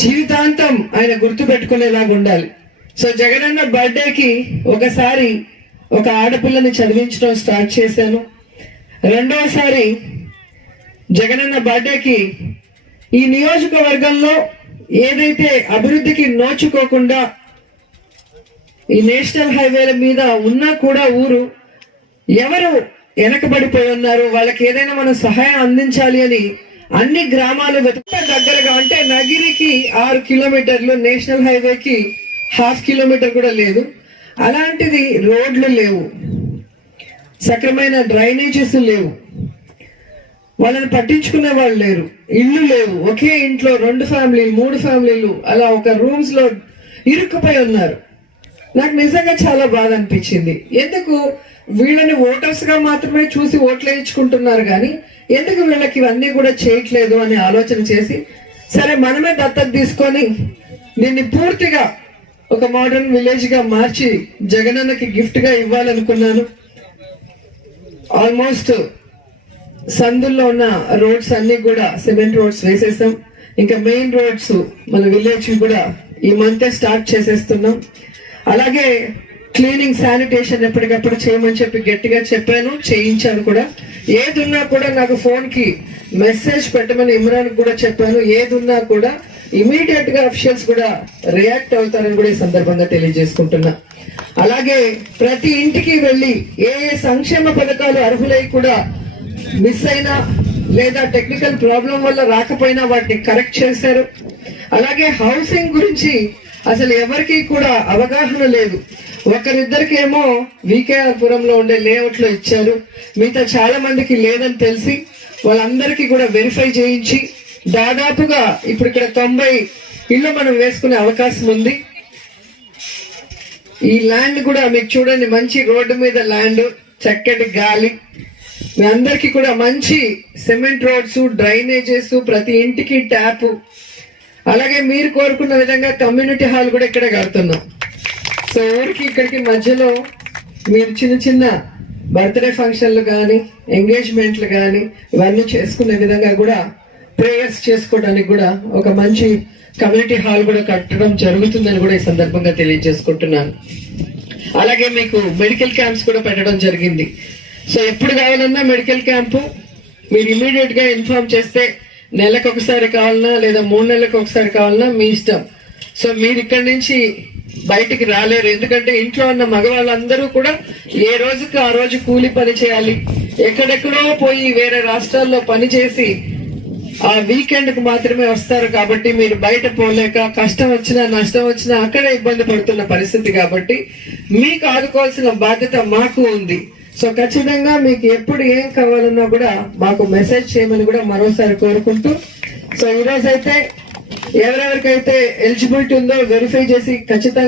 జీవితాంతం ఆయన గుర్తు పెట్టుకునేలాగా ఉండాలి. సో జగనన్న బర్త్డేకి ఒకసారి ఒక ఆడపిల్లని చదివించడం స్టార్ట్ చేశాను. రెండవసారి జగనన్న బర్త్డేకి ఈ నియోజకవర్గంలో ఏదైతే అభివృద్ధికి నోచుకోకుండా ఈ నేషనల్ హైవేల మీద ఉన్నా కూడా ఊరు ఎవరు వెనకబడిపోయి ఉన్నారు, వాళ్ళకి ఏదైనా మనం సహాయం అందించాలి అని అన్ని గ్రామాలు దగ్గరగా, అంటే నగిరికి 6 కిలోమీటర్లు, నేషనల్ హైవేకి 1/2 కిలోమీటర్ కూడా లేదు. అలాంటిది రోడ్లు లేవు, సక్రమైన డ్రైనేజెస్ లేవు, వాళ్ళని పట్టించుకునే వాళ్ళు లేరు, ఇల్లు లేవు. ఒకే ఇంట్లో 2 ఫ్యామిలీలు 3 ఫ్యామిలీలు అలా ఒక రూమ్స్ లో ఇరుక్కుపోయి ఉన్నారు. నాకు నిజంగా చాలా బాధ అనిపించింది. ఎందుకు వీళ్ళని ఓటర్స్ గా మాత్రమే చూసి ఓట్లు వేయించుకుంటున్నారు కానీ ఎందుకు వీళ్ళకి ఇవన్నీ కూడా చేయట్లేదు అని ఆలోచన చేసి, సరే మనమే దత్తత తీసుకొని దీన్ని పూర్తిగా ఒక మోడర్న్ విలేజ్ గా మార్చి జగనన్నకి గిఫ్ట్ గా ఇవ్వాలనుకున్నాను. ఆల్మోస్ట్ సందుల్లో ఉన్న రోడ్స్ అన్ని కూడా సిమెంట్ రోడ్స్ వేసేస్తాం. ఇంకా మెయిన్ రోడ్స్ మన విలేజ్ కూడా ఈ మంత్ స్టార్ట్ చేసేస్తున్నాం. అలాగే క్లీనింగ్, శానిటేషన్ ఎప్పటికప్పుడు చేయమని చెప్పి గట్టిగా చెప్పాను, చేయించాను కూడా. ఏది ఉన్నా కూడా నాకు ఫోన్ కి మెసేజ్ పెట్టమని ఇమ్రాన్ కూడా చెప్పాను. ఏది ఉన్నా కూడా ఇమీడియట్ గా అఫీషియల్స్ కూడా రియాక్ట్ అవుతారని కూడా ఈ సందర్భంగా తెలియజేసుకుంటున్నా. అలాగే ప్రతి ఇంటికి వెళ్లి ఏ సంక్షేమ పథకాలు అర్హులై కూడా మిస్ అయినా లేదా టెక్నికల్ ప్రాబ్లం వల్ల రాకపోయినా వాటిని కరెక్ట్ చేశారు. అలాగే హౌసింగ్ గురించి అసలు ఎవరికి కూడా అవగాహన లేదు. ఒకరిద్దరికేమో వికేఆర్ పురంలో ఉండే లేఅవుట్ లో ఇచ్చారు, మిగతా చాలా మందికి లేదని తెలిసి వాళ్ళందరికీ కూడా వెరిఫై చేయించి దాదాపుగా ఇప్పుడు ఇక్కడ 90 ఇళ్ళు మనం వేసుకునే అవకాశం ఉంది. ఈ ల్యాండ్ కూడా మీకు చూడండి, మంచి రోడ్డు మీద ల్యాండ్, చక్కటి గాలి, మీ అందరికీ కూడా మంచి సిమెంట్ రోడ్స్, డ్రైనేజెస్, ప్రతి ఇంటికి ట్యాప్, అలాగే మీరు కోరుకున్న విధంగా కమ్యూనిటీ హాల్ కూడా ఇక్కడ కడుతున్నాం. సో ఊరికి ఇక్కడికి మధ్యలో మీరు చిన్న చిన్న బర్త్డే ఫంక్షన్లు కానీ ఎంగేజ్మెంట్లు కానీ ఇవన్నీ చేసుకునే విధంగా కూడా ప్రేయర్స్ చేసుకోవడానికి కూడా ఒక మంచి కమ్యూనిటీ హాల్ కూడా కట్టడం జరుగుతుందని కూడా ఈ సందర్భంగా తెలియజేసుకుంటున్నాను. అలాగే మీకు మెడికల్ క్యాంప్స్ కూడా పెట్టడం జరిగింది. సో ఎప్పుడు కావాలన్నా మెడికల్ క్యాంపు మీరు ఇమీడియట్ గా ఇన్ఫార్మ్ చేస్తే నెలకు ఒకసారి కావాలన్నా లేదా 3 నెలలకు ఒకసారి కావాలన్నా మీ ఇష్టం. సో మీరు ఇక్కడి నుంచి బయటికి రాలేరు, ఎందుకంటే ఇంట్లో ఉన్న మగవాళ్ళందరూ కూడా ఏ రోజుకి ఆ రోజు కూలి పని చేయాలి, ఎక్కడెక్కడో పోయి వేరే రాష్ట్రాల్లో పని చేసి ఆ వీకెండ్ కు మాత్రమే వస్తారు. కాబట్టి మీరు బయట పోలేక కష్టం వచ్చినా నష్టం వచ్చినా అక్కడే ఇబ్బంది పడుతున్న పరిస్థితి. కాబట్టి మీకు ఆదుకోవాల్సిన బాధ్యత మాకు ఉంది. సో ఖచ్చితంగా మీకు ఎప్పుడు ఏం కావాలన్నా కూడా మాకు మెసేజ్ చేయమని కూడా మరోసారి కోరుకుంటూ, సో ఈ రోజైతే ఎవరెవరికైతే ఎలిజిబిలిటీ ఉందో వెరిఫై చేసి ఖచ్చితంగా